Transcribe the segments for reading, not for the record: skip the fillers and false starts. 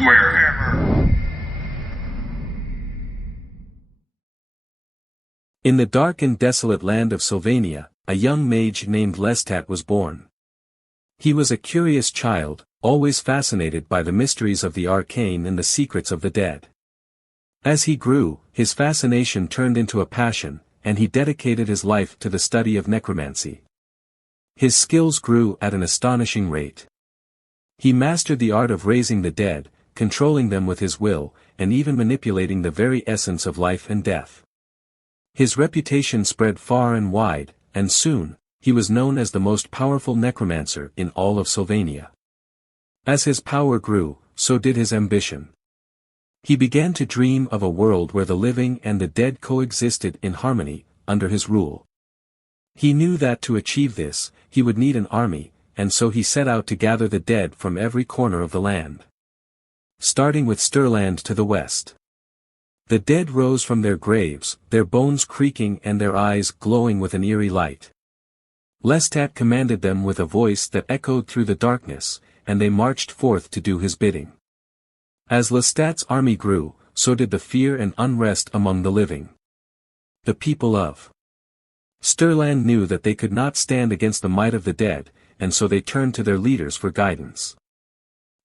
SquareHammer. In the dark and desolate land of Sylvania, a young mage named Lestat was born. He was a curious child, always fascinated by the mysteries of the arcane and the secrets of the dead. As he grew, his fascination turned into a passion, and he dedicated his life to the study of necromancy. His skills grew at an astonishing rate. He mastered the art of raising the dead, controlling them with his will, and even manipulating the very essence of life and death. His reputation spread far and wide, and soon, he was known as the most powerful necromancer in all of Sylvania. As his power grew, so did his ambition. He began to dream of a world where the living and the dead coexisted in harmony, under his rule. He knew that to achieve this, he would need an army, and so he set out to gather the dead from every corner of the land. Starting with Stirland to the west. The dead rose from their graves, their bones creaking and their eyes glowing with an eerie light. Lestat commanded them with a voice that echoed through the darkness, and they marched forth to do his bidding. As Lestat's army grew, so did the fear and unrest among the living. The people of Stirland knew that they could not stand against the might of the dead, and so they turned to their leaders for guidance.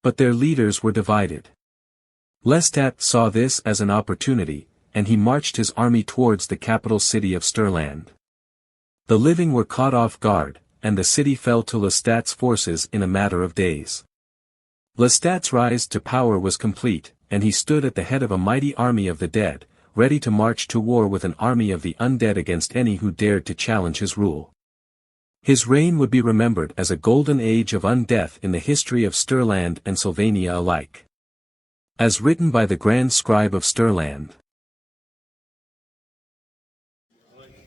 But their leaders were divided. Lestat saw this as an opportunity, and he marched his army towards the capital city of Stirland. The living were caught off guard, and the city fell to Lestat's forces in a matter of days. Lestat's rise to power was complete, and he stood at the head of a mighty army of the dead, ready to march to war with an army of the undead against any who dared to challenge his rule. His reign would be remembered as a golden age of undeath in the history of Stirland and Sylvania alike. As written by the Grand Scribe of Stirland.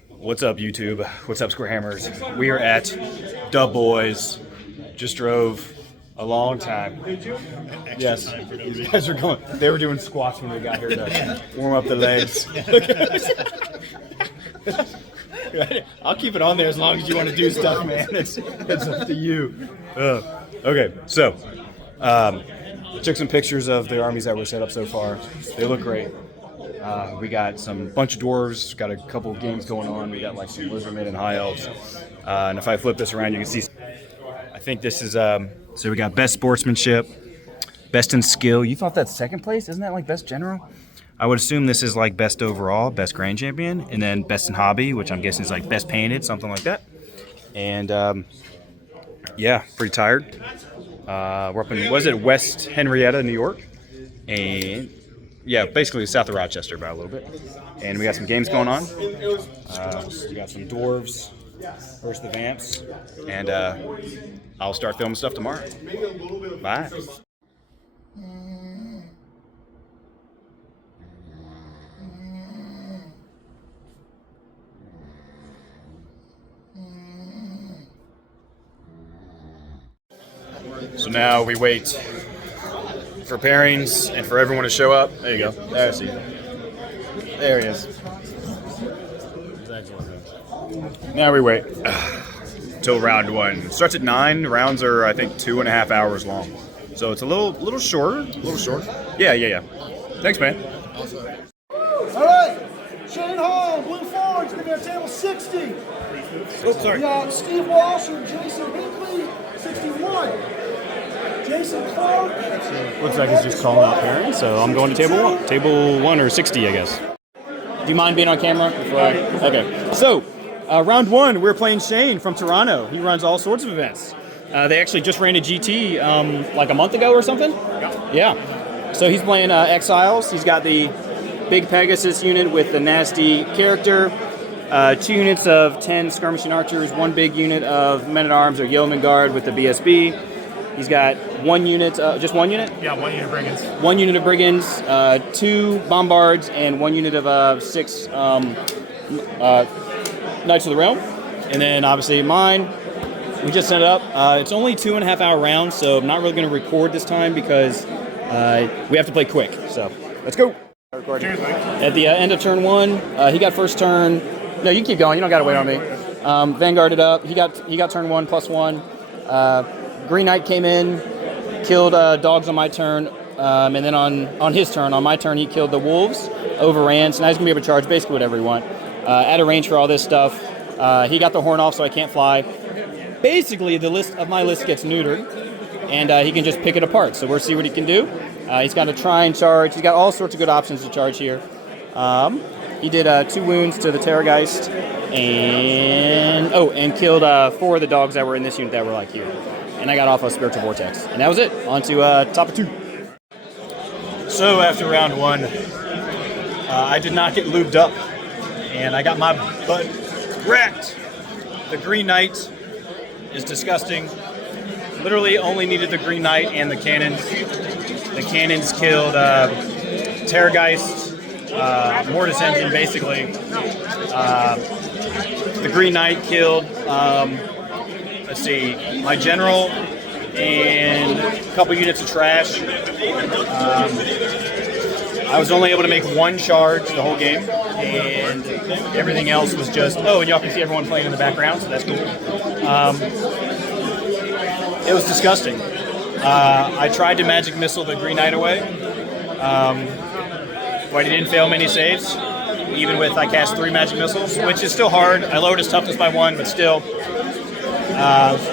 What's up, YouTube? What's up, SquareHammers? We are at ToW Boyz. Just drove a long time. Yes, these guys are going. They were doing squats when we got here to warm up the legs. I'll keep it on there as long as you want to do stuff, man. It's up to you. Okay, so took some pictures of the armies that were set up so far. They look great. We got some bunch of dwarves, got a couple of games going on. We got like some lizardmen and high elves. And if I flip this around, you can see. I think this is so we got best sportsmanship, best in skill. You thought that's second place? Isn't that like best general? I would assume this is like best overall, best grand champion, and then best in hobby, which I'm guessing is like best painted, something like that. And yeah, pretty tired. We're up in, was it West Henrietta, New York? And yeah, basically south of Rochester by a little bit. And we got some games going on. We got some dwarves versus the vamps. And I'll start filming stuff tomorrow. Bye. So now we wait for pairings and for everyone to show up. There you go. There, I see. There he is. Now we wait till round one. Starts at 9. Rounds are, I think, 2.5 hours long. So it's a little shorter. Yeah. Thanks, man. All right. Shane Hall, blue forwards, going to be on table 60. Oh, sorry. We got Steve Walsh and Jason Hinkley, 61. Jason Clark. Looks like he's just calling out pairing, so I'm going to table one. Table 1 or 60, I guess. Do you mind being on camera? Okay. So, round 1, we're playing Shane from Toronto. He runs all sorts of events. They actually just ran a GT like a month ago or something? Yeah. So he's playing Exiles. He's got the big Pegasus unit with the nasty character. 2 units of 10 skirmishing archers, 1 big unit of men-at-arms or yeoman guard with the BSB. He's got 1 unit, just 1 unit? Yeah, 1 unit of brigands. 1 unit of brigands, 2 bombards, and 1 unit of 6 Knights of the Realm. And then obviously mine, we just set it up. It's only 2.5 hour rounds, so I'm not really going to record this time because we have to play quick. So let's go. Cheers, mate. At the end of turn 1, he got first turn. No, you can keep going. You don't got to wait on me. Vanguarded up. He got turn 1 +1. Green Knight came in, killed dogs on my turn, And then on his turn, on my turn, he killed the wolves, overran, so now he's going to be able to charge basically whatever he wants. Out of range for all this stuff. He got the horn off, so I can't fly. Basically, the list of my list gets neutered, and he can just pick it apart. So we'll see what he can do. He's got to try and charge. He's got all sorts of good options to charge here. He did 2 wounds to the Terrorgeist, and killed 4 of the dogs that were in this unit that were like here. And I got off a Spiritual Vortex. And that was it. On to top of 2. So after round 1, I did not get lubed up, and I got my butt wrecked. The Green Knight is disgusting. Literally only needed the Green Knight and the cannons. The cannons killed Terrorgeist, Mortis Engine, basically. The Green Knight killed, let's see, my General and a couple units of trash. I was only able to make 1 charge the whole game, and everything else was just, and y'all can see everyone playing in the background, so that's cool. It was disgusting. I tried to magic missile the Green Knight away, but he didn't fail many saves, even with I cast 3 magic missiles, which is still hard. I lowered his toughness by 1, but still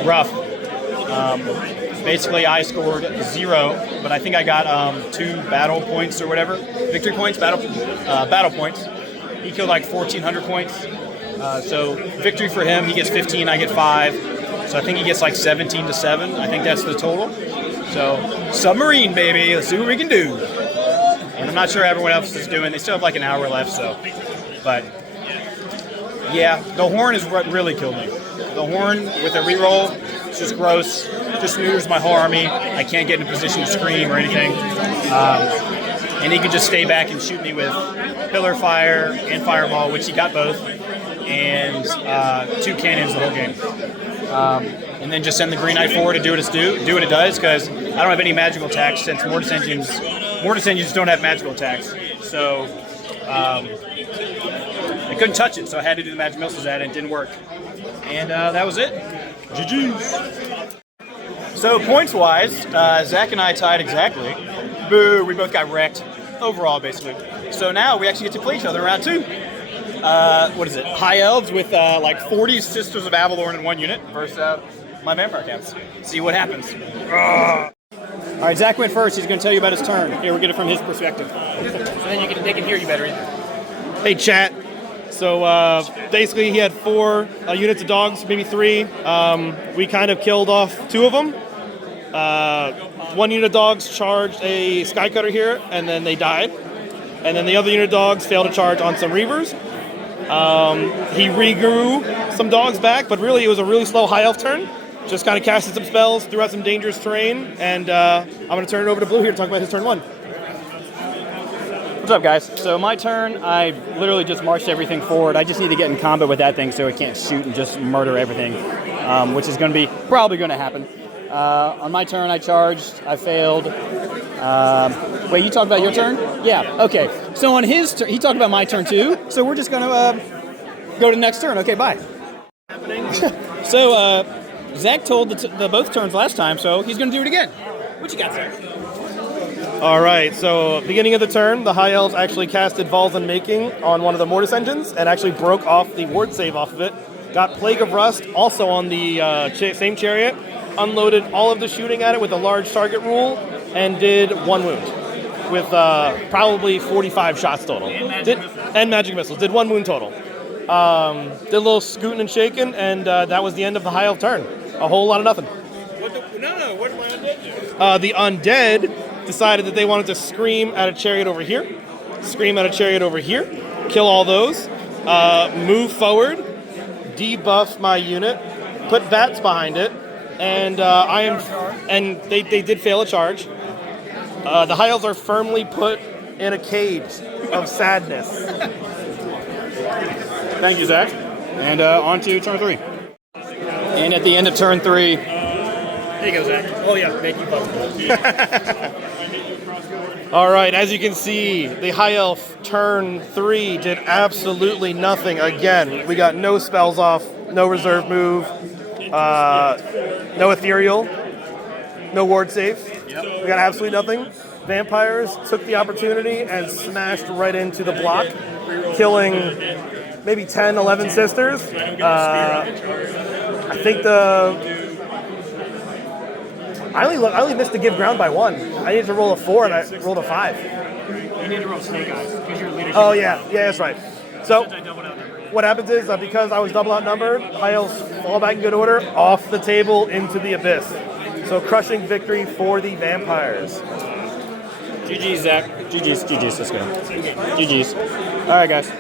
rough. Basically, I scored 0, but I think I got 2 battle points or whatever, victory points, battle points. He killed like 1,400 points. So victory for him, he gets 15, I get 5. So I think he gets like 17 to 7. I think that's the total. So submarine, baby. Let's see what we can do. And I'm not sure everyone else is doing. They still have like an hour left. So, but yeah, the horn is what really killed me. The horn with a reroll, it's just gross. Just neuters my whole army. I can't get in a position to scream or anything. And he could just stay back and shoot me with Pillar Fire and Fireball, which he got both, and 2 cannons the whole game. And then just send the Green Knight forward to do what it does, because I don't have any magical attacks since Mortis Engines don't have magical attacks. So I couldn't touch it, so I had to do the magic missiles at it, and it didn't work. And that was it. GG's. So points-wise, Zach and I tied exactly. Boo, we both got wrecked. Overall, basically. So now we actually get to play each other in round 2. What is it? High Elves with like 40 Sisters of Avalorn in 1 unit versus my Vampire Cats. See what happens. All right, Zach went first. He's going to tell you about his turn. Here, we'll get it from his perspective. So then they can hear you better. Hey, chat. So basically he had 4 units of dogs, maybe 3. We kind of killed off 2 of them. 1 unit of dogs charged a Skycutter here, and then they died. And then the other unit of dogs failed to charge on some Reavers. He regrew some dogs back, but really it was a really slow High Elf turn. Just kind of casted some spells, threw out some dangerous terrain, and I'm going to turn it over to Blue here to talk about his turn 1. What's up, guys? So my turn, I literally just marched everything forward. I just need to get in combat with that thing so it can't shoot and just murder everything, which is going to be probably going to happen. On my turn, I charged. I failed. Wait, you talked about your turn? Yeah, okay. So on his turn, he talked about my turn too, so we're just going to go to the next turn. Okay, bye. So Zach told the both turns last time, so he's going to do it again. What you got, Zach? All right, so beginning of the turn, the High Elves actually casted Val's Unmaking on one of the Mortis Engines and actually broke off the ward save off of it. Got Plague of Rust also on the same chariot, unloaded all of the shooting at it with a large target rule, and did 1 wound with probably 45 shots total. And magic missiles. Did 1 wound total. Did a little scooting and shaking, and that was the end of the High Elf turn. A whole lot of nothing. What did my undead do? The undead decided that they wanted to scream at a chariot over here, scream at a chariot over here, kill all those, move forward, debuff my unit, put bats behind it, and they did fail a charge. The High Elves are firmly put in a cage of sadness. Thank you, Zach. And on to turn 3. And at the end of turn 3, There you go, Zach. Oh, yeah. Thank you, both. All right. As you can see, the High Elf turn 3 did absolutely nothing again. We got no spells off, no reserve move, no ethereal, no ward save. Yep. We got absolutely nothing. vampires took the opportunity and smashed right into the block, killing maybe 10, 11 sisters. I think I only missed the give ground by 1. I needed to roll a 4 and I rolled a 5. You need to roll snake eyes because you're leadership. Oh yeah, that's right. So what happens is because I was double outnumbered, high elves fall back in good order, off the table into the abyss. So crushing victory for the vampires. GG's, Zach. GG's. Let's go. GG's. All right, guys.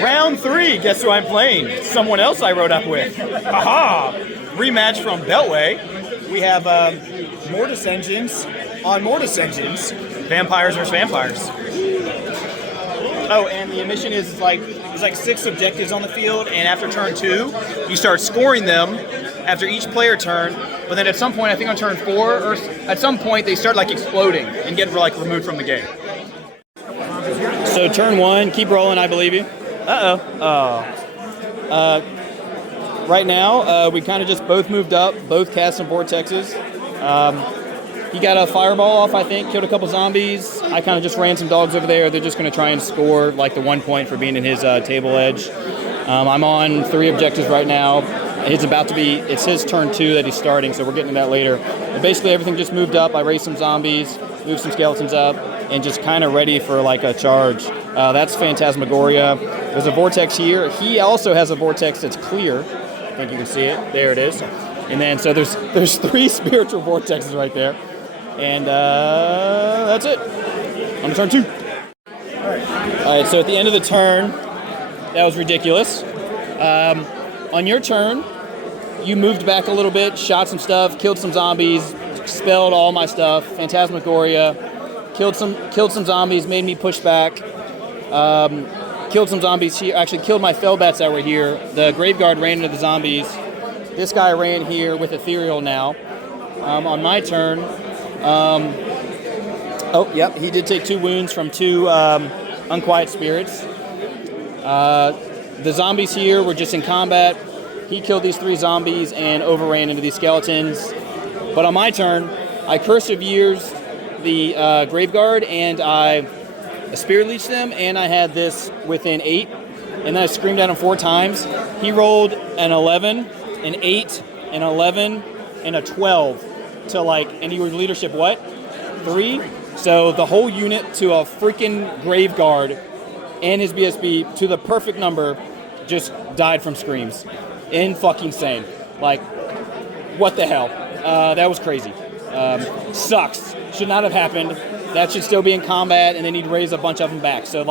Round 3. Guess who I'm playing? Someone else I rode up with. Aha! Rematch from Beltway. We have Mortis Engines on Mortis Engines. Vampires versus vampires. Oh, and the mission is there's like 6 objectives on the field, and after turn 2, you start scoring them after each player turn. But then at some point, I think on turn 4, or at some point, they start like exploding and get like removed from the game. So turn 1, keep rolling. I believe you. Right now, we kind of just both moved up, both cast some vortexes. He got a fireball off, I think, killed a couple zombies. I kind of just ran some dogs over there. They're just going to try and score like the 1 point for being in his table edge. I'm on 3 objectives right now. It's his turn 2 that he's starting, so we're getting to that later. But basically, everything just moved up. I raised some zombies, moved some skeletons up, and just kind of ready for like a charge. That's Phantasmagoria. There's a vortex here. He also has a vortex that's clear. I think you can see it. There it is. And then, so there's 3 spiritual vortexes right there. And that's it. On turn 2. All right, so at the end of the turn, that was ridiculous. On your turn, you moved back a little bit, shot some stuff, killed some zombies, expelled all my stuff, Phantasmagoria, killed some zombies, made me push back, killed some zombies here, actually killed my Fellbats that were here. The Graveguard ran into the zombies. This guy ran here with Ethereal now. On my turn, he did take 2 wounds from 2 Unquiet Spirits. The zombies here were just in combat. He killed these 3 zombies and overran into these skeletons. But on my turn, I Curse of Years the Graveguard, and I Spirit Leeched them, and I had this within 8. And then I screamed at him 4 times. He rolled an 11, an 8, an 11, and a 12 to and he was leadership what? 3? So the whole unit to a freaking Graveguard and his BSB to the perfect number just died from screams. Fucking-sane. What the hell? That was crazy. Sucks. Should not have happened. That should still be in combat, and then he'd raise a bunch of them back. So,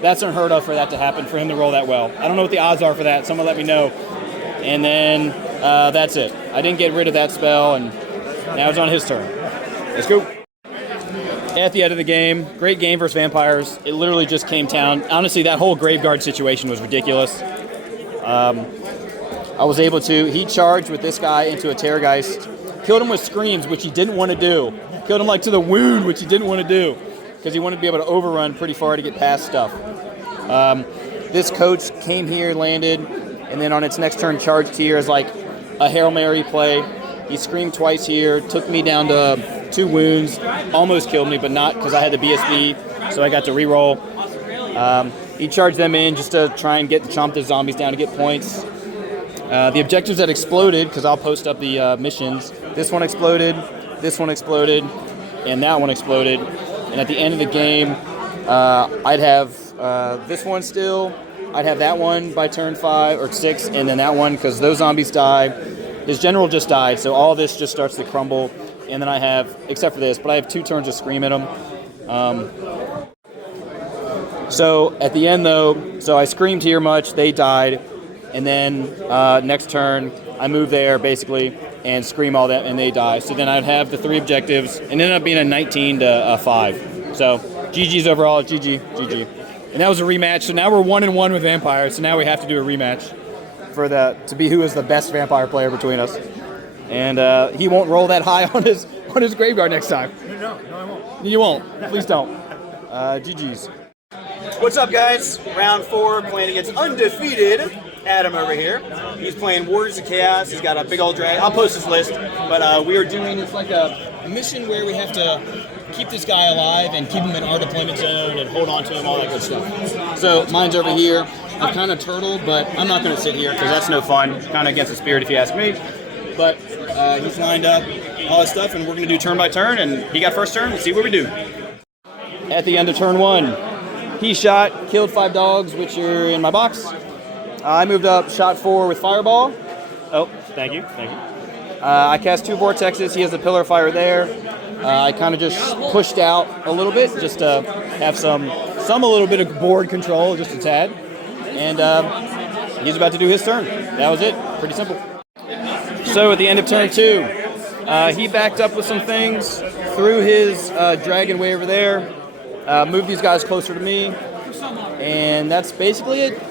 that's unheard of for that to happen, for him to roll that well. I don't know what the odds are for that. Someone let me know. And then that's it. I didn't get rid of that spell, and now it's on his turn. Let's go. At the end of the game, great game versus vampires. It literally just came down. Honestly, that whole Graveguard situation was ridiculous. I was able to. He charged with this guy into a Terrorgeist, killed him with screams, which he didn't want to do. Killed him to the wound, which he didn't want to do, because he wanted to be able to overrun pretty far to get past stuff. This coach came here, landed, and then on its next turn charged here as a Hail Mary play. He screamed twice here, took me down to 2 wounds, almost killed me, but not because I had the BSB, so I got to reroll. He charged them in just to try and chomp the zombies down to get points. The objectives that exploded, because I'll post up the missions, this one exploded, and that one exploded. And at the end of the game, I'd have this one still, I'd have that one by turn 5 or 6, and then that one, because those zombies die. His general just died, so all this just starts to crumble. And then I have, except for this, but I have 2 turns to scream at him. So at the end, though, so I screamed here much, they died. And then next turn, I move there, basically, and scream all that, and they die. So then I'd have the 3 objectives, and it ended up being a 19 to 5. So GG's overall, GG. And that was a rematch, so now we're 1-1 with vampires, so now we have to do a rematch to be who is the best vampire player between us. And he won't roll that high on his Graveguard next time. No, I won't. You won't. Please don't. GG's. What's up, guys? Round 4, playing against undefeated Adam over here. He's playing Warriors of Chaos. He's got a big old drag. I'll post his list. But we are doing, it's like a mission where we have to keep this guy alive and keep him in our deployment zone and hold on to him, all that good stuff. So mine's over here. I'm kind of turtle, but I'm not going to sit here because that's no fun. Kind of against the spirit, if you ask me. But he's lined up, all this stuff, and we're going to do turn by turn. And he got first turn. We'll see what we do. At the end of turn 1, he shot, killed 5 dogs, which are in my box. I moved up, shot 4 with fireball. Oh, thank you. I cast 2 vortexes. He has a pillar of fire there. I kind of just pushed out a little bit, just to have some a little bit of board control, just a tad. And he's about to do his turn. That was it. Pretty simple. So at the end of turn 2, he backed up with some things, threw his dragon way over there, moved these guys closer to me, and that's basically it.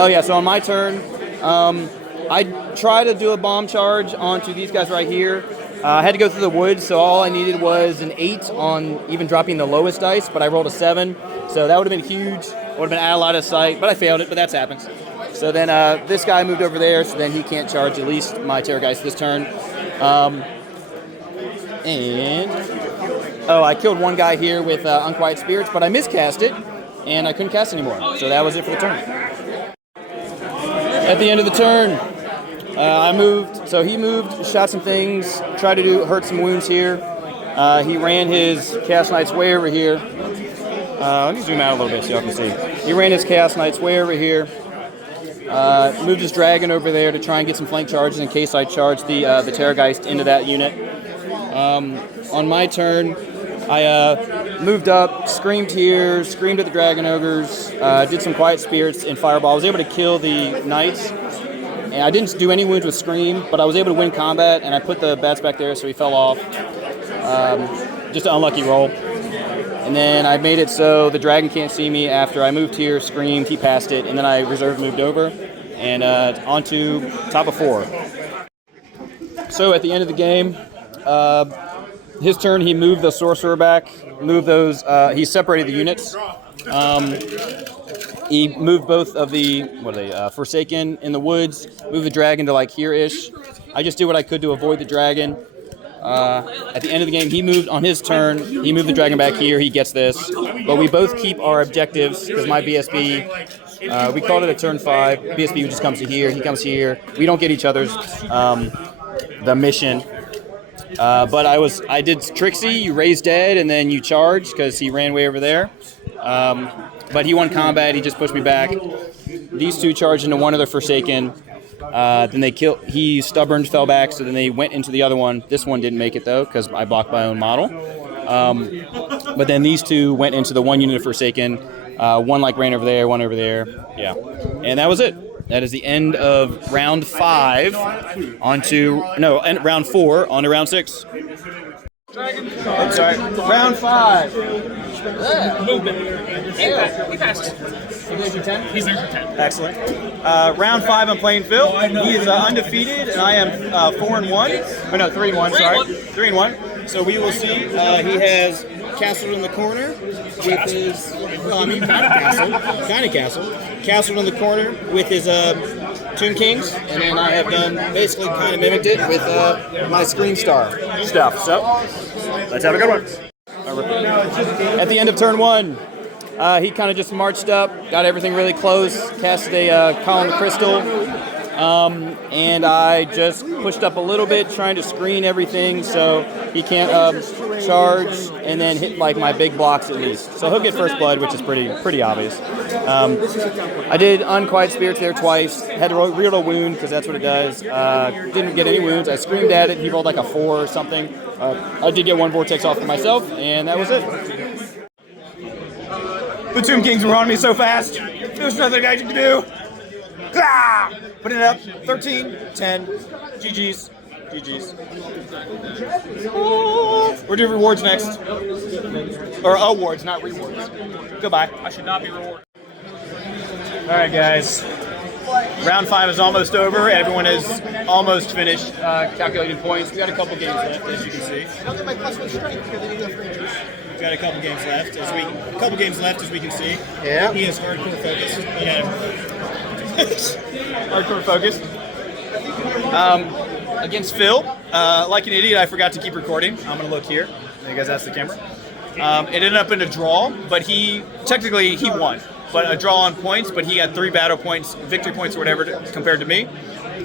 Oh yeah, so on my turn, I tried to do a bomb charge onto these guys right here. I had to go through the woods, so all I needed was an 8 on even dropping the lowest dice, but I rolled a 7, so that would have been huge. Would have been out of line of sight, but I failed it, but that happens. So then this guy moved over there, so then he can't charge at least my Terrorgeist this turn. I killed one guy here with Unquiet Spirits, but I miscast it, and I couldn't cast anymore. So that was it for the turn. At the end of the turn, I moved. So he moved, shot some things, tried to hurt some wounds here. He ran his Chaos Knights way over here. Let me zoom out a little bit so y'all can see. He ran his Chaos Knights way over here. Moved his dragon over there to try and get some flank charges in case I charged the Terrorgeist into that unit. On my turn, I moved up, screamed here, screamed at the Dragon Ogres, did some Quiet Spirits and Fireball. I was able to kill the Knights. And I didn't do any wounds with Scream, but I was able to win combat, and I put the bats back there so he fell off. Just an unlucky roll. And then I made it so the dragon can't see me after I moved here, screamed, he passed it, and then I reserve moved over, and onto top of 4. So at the end of the game, his turn, he moved the sorcerer back, moved those, he separated the units. He moved both of the, Forsaken in the woods, moved the dragon to like here-ish. I just did what I could to avoid the dragon. At the end of the game, he moved on his turn. He moved the dragon back here. He gets this. But we both keep our objectives because my BSB, we called it a turn 5. BSB just comes to here. He comes here. We don't get each other's the mission. But I did Trixie. You raise dead and then you charge because he ran way over there. But he won combat. He just pushed me back. These 2 charged into one of the Forsaken. Then he stubborn, fell back, so then they went into the other one. This one didn't make it, though, because I blocked my own model. But then these 2 went into the one unit of Forsaken. One ran over there, one over there. Yeah. And that was it. That is the end of round 5 round 4 on to round 6. I'm sorry. Round 5. Yeah. Movement. He passed. He's there for 10? He's there for 10. Excellent. Round 5, I'm playing Phil. He is undefeated, and I am 4-1. Oh, no, 3-1, sorry. 3-1. So we will see. He has castled in the corner with his, kind of castle. Castled in the corner with his Tomb Kings, and then I have done basically kind of mimicked it with my Screen Star stuff. So let's have a good one. At the end of turn 1, he kind of just marched up, got everything really close, casted a Column of Crystal, and I just pushed up a little bit, trying to screen everything so he can't charge, and then hit my big blocks at least. So he'll get first blood, which is pretty obvious. I did Unquiet Spirits there twice, had to reroll a wound because that's what it does. Didn't get any wounds. I screamed at it. He rolled a 4 or something. I did get 1 vortex off for myself, and that was it. The Tomb Kings were on me so fast. There was nothing I could do. Ah! Put it up. 13, 10. GG's. We're doing rewards next. Or awards, not rewards. Goodbye. I should not be rewarded. All right, guys. Round 5 is almost over. Everyone is almost finished calculating points. We got a couple games left, as you can see. We've got a couple games left, as we can see. Yeah. He is hardcore focused. Hardcore focused. Against Phil, like an idiot, I forgot to keep recording. I'm gonna look here. I guess that's the camera. It ended up in a draw, but technically he won. But a draw on points, but he had 3 battle points, victory points or whatever compared to me.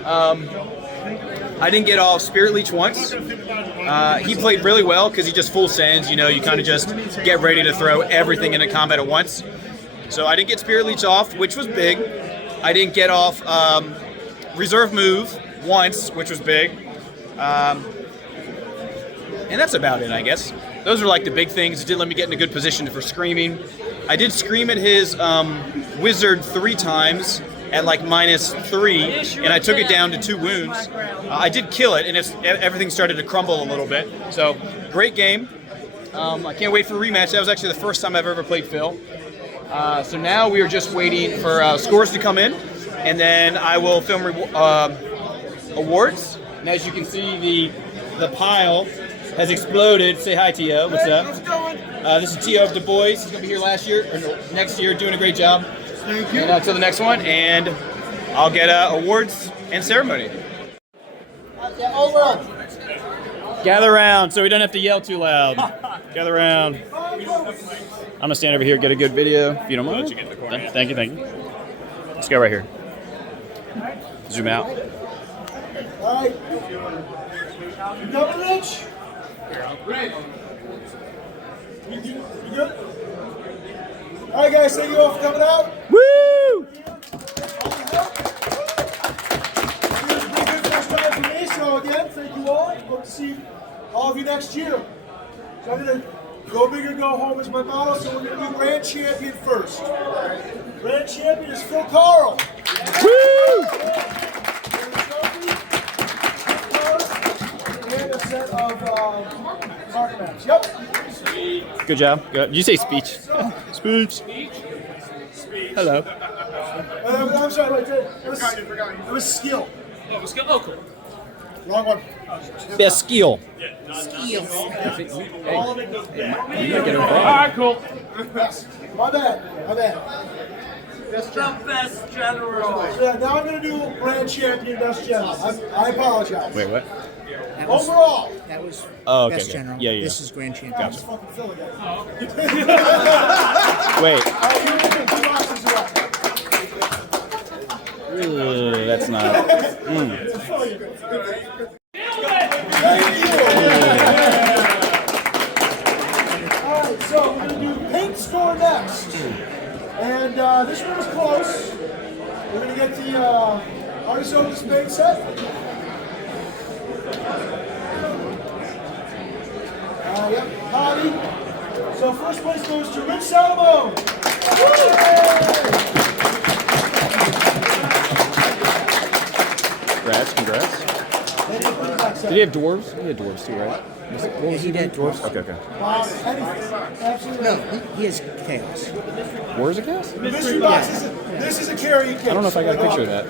I didn't get off Spirit Leech once. He played really well because he just full sends. You know, you kind of just get ready to throw everything into combat at once. So I didn't get Spirit Leech off, which was big. I didn't get off Reserve Move once, which was big. And that's about it, I guess. Those are like the big things. It did let me get in a good position for screaming. I did scream at his wizard 3 times at like -3, and I took it down to 2 wounds. I did kill it, and everything started to crumble a little bit. So, great game. I can't wait for a rematch. That was actually the first time I've ever played Phil. So now we are just waiting for scores to come in, and then I will film awards. And as you can see, the pile has exploded. Say hi, T.O. What's up? How's it going? This is T.O. of the Boyz. He's going to be here next year, doing a great job. Thank you. And until the next one, and I'll get awards and ceremony. Gather around so we don't have to yell too loud. Gather around. I'm going to stand over here and get a good video, if you don't mind. Thank you. Let's go right here. Zoom out. All right. You got it, Rich? You good? All right, guys, thank you all for coming out. Woo! So again, thank you all. Hope to see all of you next year. So I'm gonna go big or go home is my motto. So we're gonna do Grand Champion first. Grand Champion is Phil Carl. Woo! And a set of mark maps. Yep. Good job. Good. Did you say speech? Speech. Hello. I'm sorry, like it was skill. Oh, cool. Wrong one. Best skill. All of it goes back. Alright, cool. My bad. Best general. Yeah, now I'm going to do Grand Champion, Best General. I apologize. Wait, what? Overall. That was Oh, okay. Best Okay. General. Yeah. This is Grand Champion. Gotcha. Fucking Phil again. Wait. All right, you get 2 boxes left. That's not. Alright, so we're going to do paint score next. And this one is close. We're going to get the Artist Open paint set. Yep, Hobby. So first place goes to Rich Salomon. Congrats. Did he have dwarves? He had dwarves too, right? He did dwarfs. Okay. Absolutely. No, he has chaos. Dwarves, I guess? Mystery box this is a carrying case. I don't know if I got a picture of that.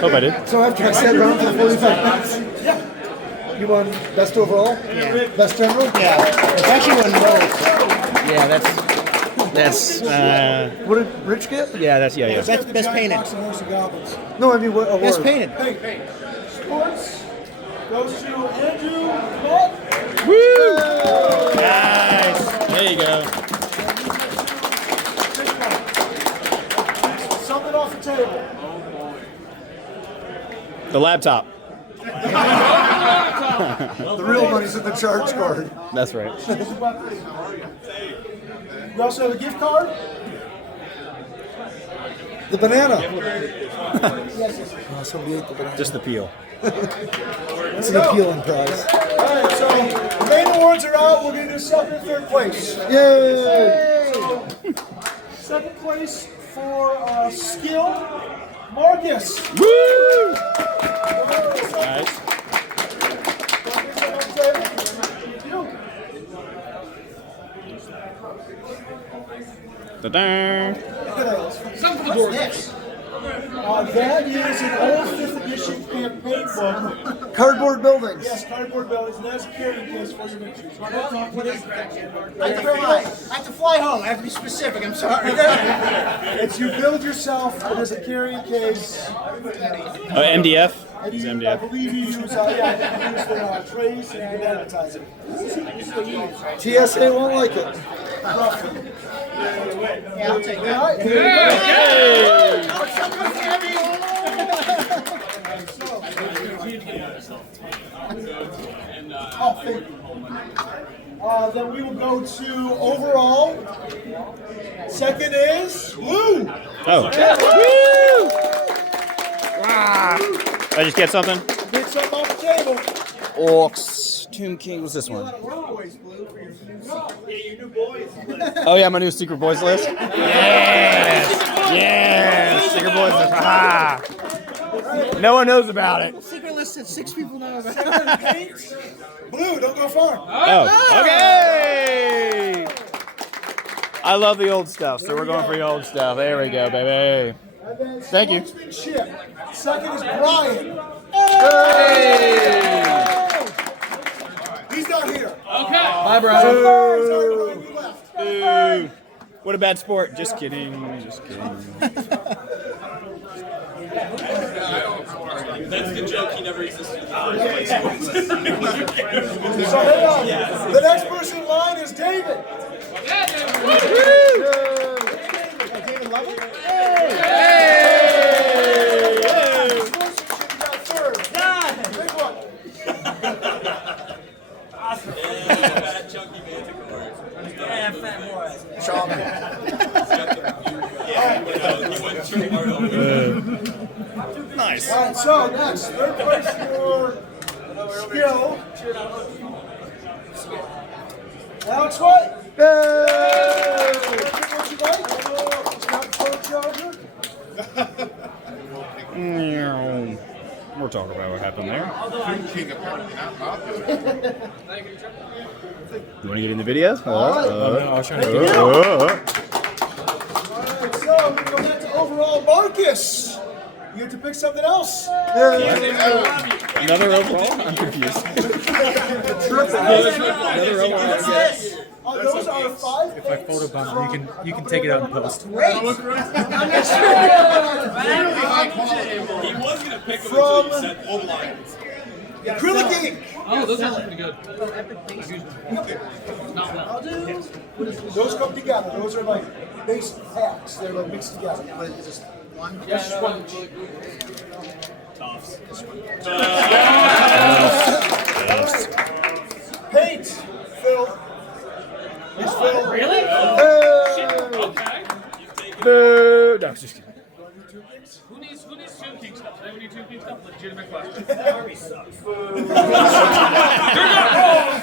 Hope I did. So after I sat around for 45 minutes, you won best overall? Yeah. Best general? Yeah. It's actually one both. Yeah, that's. What did Rich get? Yeah, that's yeah. That's best painted. No, I mean what award? Best painted. Sports goes to Andrew Mutt. Woo! Nice. There you go. Something off the table. The laptop. The real money's in the charge card. That's right. We also have a gift card. The banana. Yes. Oh, somebody ate the banana. Just the peel. It's an appealing prize. Alright, so the main awards are out. We're going to do second and third place. Yay! Second place for skill, Marcus. Woo! Nice. Ta-da. That is an old 5th edition campaign book. Cardboard buildings. Yes, cardboard buildings, and that's a carrying case for your mixers. I have to fly home. I have to be specific. I'm sorry. It's you build yourself, it is a carrying case. MDF. And It's you, I MDF. believe you use, use the trays and advertising. TSA won't like it. Yeah, I'll take All that. right. Oh, thank you. Then we will go to overall. Second is Lou. Oh. I just get something? Get something off the table. Orcs. Tomb King. What's this one? Oh yeah, my new secret boys list. Yes. Yes. Secret boys list. Ah. No one knows about it. Secret list that 6 people know about. Blue, don't go far. Oh. Okay. I love the old stuff, so we're going for the old stuff. There we go, baby. And then Thank you. sportsmanship. Second is Brian. He's not here. Okay. Bye, Sorry, Brian, you left. Ooh. What a bad sport. Just kidding. Just kidding. That's the joke. He never existed. So hang on. The next person in line is David. David Lovell? Sportsmanship, you got third. Big one. Fat chunky manticore. Yeah, fat boy. Nice. All right, so next, third place for skill. Alex White. What's your name? Scott Charger. We're talking about what happened there. You want to get in the video? Alright, so we're going to go back to overall Marcus. You get to pick something else. Another overall? I'm confused. Another overall? Those are 5 If I photobomb, you can take it out in post. He was gonna pick him until you said old lines. acrylic ink. Oh, those are pretty good. Those come together. Those are like base packs. They're like mixed together. Paint. Phil. It's Phil. Really? Okay. Boo! No, just kidding. Who needs Tomb King stuff? Does anyone need Tomb King stuff? Legitimate question.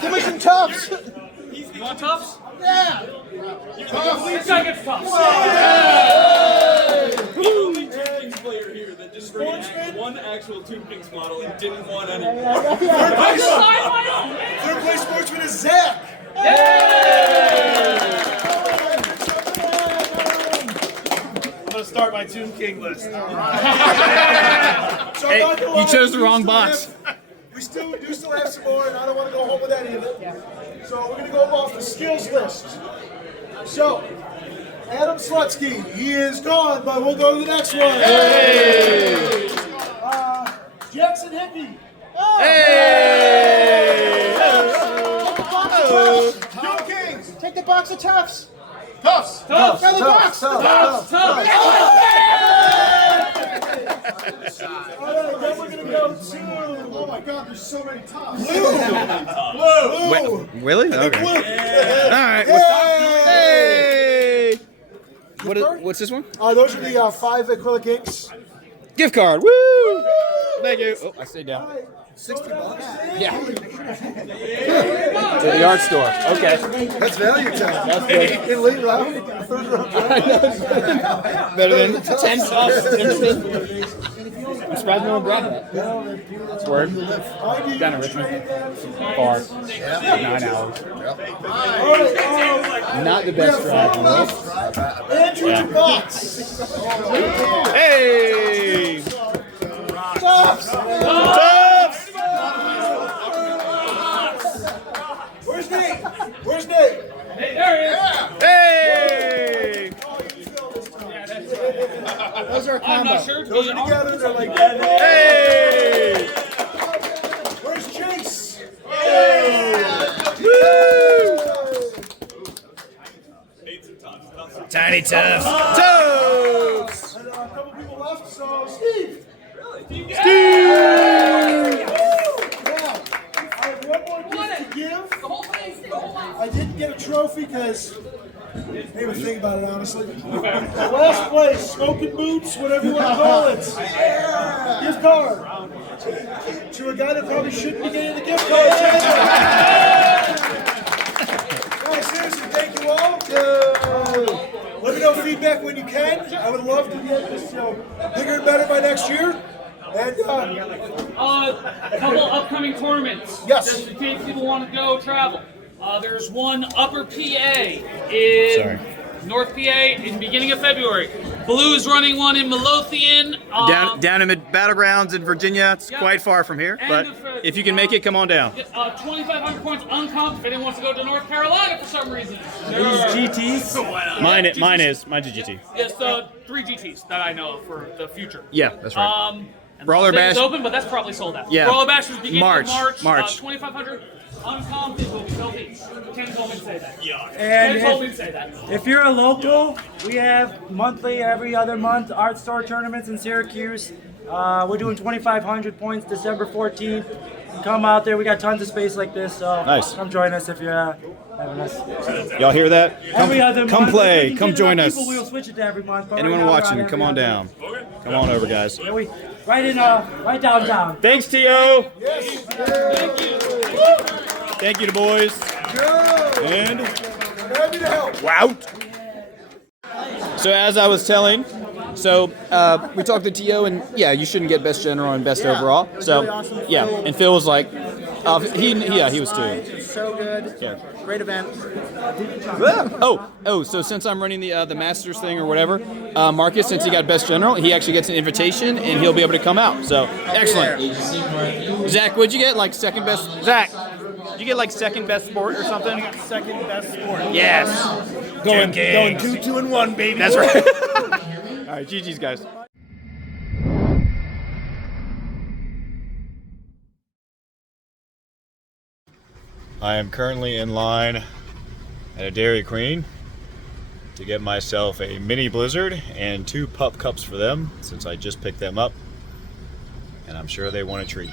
Give me some tubs. You want Tufts? Yeah. This guy gets Tufts. The only Tomb Kings player here that just had one actual Tomb Kings model and didn't want any. Third place sportsman is Zach. I'm gonna start my Tomb King list. So I'm not gonna lie, you chose the we wrong still box. We still have some more, and I don't want to go home with any of it. So we're going to go off the skills list. So, Adam Slutsky, he is gone, but we'll go to the next one. Hey! Jackson Hickey. Tomb Kings. Take the box of Tufts. Tufts! Tufts. Go the box. All right, then we're going to go to, oh my God, there's so many tops. Blue. Really? Okay. Blue. Alright. Yay! Hey! What's this one? Those are the 5 acrylic inks. Gift card. Woo! Thank you. Oh, I stayed down. $60. Yeah. To the art store. Okay. That's value time. That's good. In late round, third round. Better than 10 stuff. I'm surprised no one brought that. That's word. Down in Richmond. Far. 9 hours. Not the best drive. Andrew Box. Hey! Tops. Tufts! Where's Nate? Where's Nate? Hey, there Hey! Those are a he is. I'm combo. not sure. Those are together. They're like Hey! Shiny Tufts. Tufts! And a couple people left, so Steve. Steve! Now, I have one more gift to give. I didn't get a trophy because I didn't even think about it, honestly. Last place, smoking boots, whatever you want to call it. Gift card. To a guy that probably shouldn't be getting the gift card. Guys, seriously, thank you all. Let me know feedback when you can. I would love to get this bigger and better by next year. And a couple upcoming tournaments. Yes. Just in case people want to go travel. There's one Upper PA in North PA in the beginning of February. Blue's running one in Midlothian. Down in Battlegrounds in Virginia. It's quite far from here, but if you can make it, come on down. 2,500 points uncomp if anyone wants to go to North Carolina for some reason. GTs? Mine's a GT. Yes, 3 GTs that I know of for the future. Yeah, that's right. And Brawler Las Vegas Bash open, but that's probably sold out. Yeah. Brawler Bash is beginning March. of March. 2,500 uncomp. It will be LPs. Ken told me to say that. And Ken told me to say that. if you're a local, we have monthly, every other month, art store tournaments in Syracuse. We're doing 2,500 points December 14th. Come out there. We got tons of space like this, so Nice. come join us if you're having us. Y'all hear that? Every other Come month. play. If we can Come get join enough us. people, we'll switch it to every month. but Anyone right now we're watching, on come every on other. down. Come on over, guys. Yeah, right downtown. Thanks, T.O. yes. Thank you to boys. And Happy to help. wow. So as I was telling, we talked to T.O. and yeah, you shouldn't get best general and best overall. So really awesome. yeah, and Phil was like, he was too. It's so good. Yeah. Great event. So since I'm running the Masters thing or whatever, Marcus, since he got Best General, he actually gets an invitation and he'll be able to come out. So excellent. Zach, what'd you get? Like second best? Zach, did you get like second best sport or something? Second best sport. Yes. Going 2-2-1, baby. That's right. All right, GG's guys. I am currently in line at a Dairy Queen to get myself a mini Blizzard and 2 pup cups for them since I just picked them up, and I'm sure they want a treat.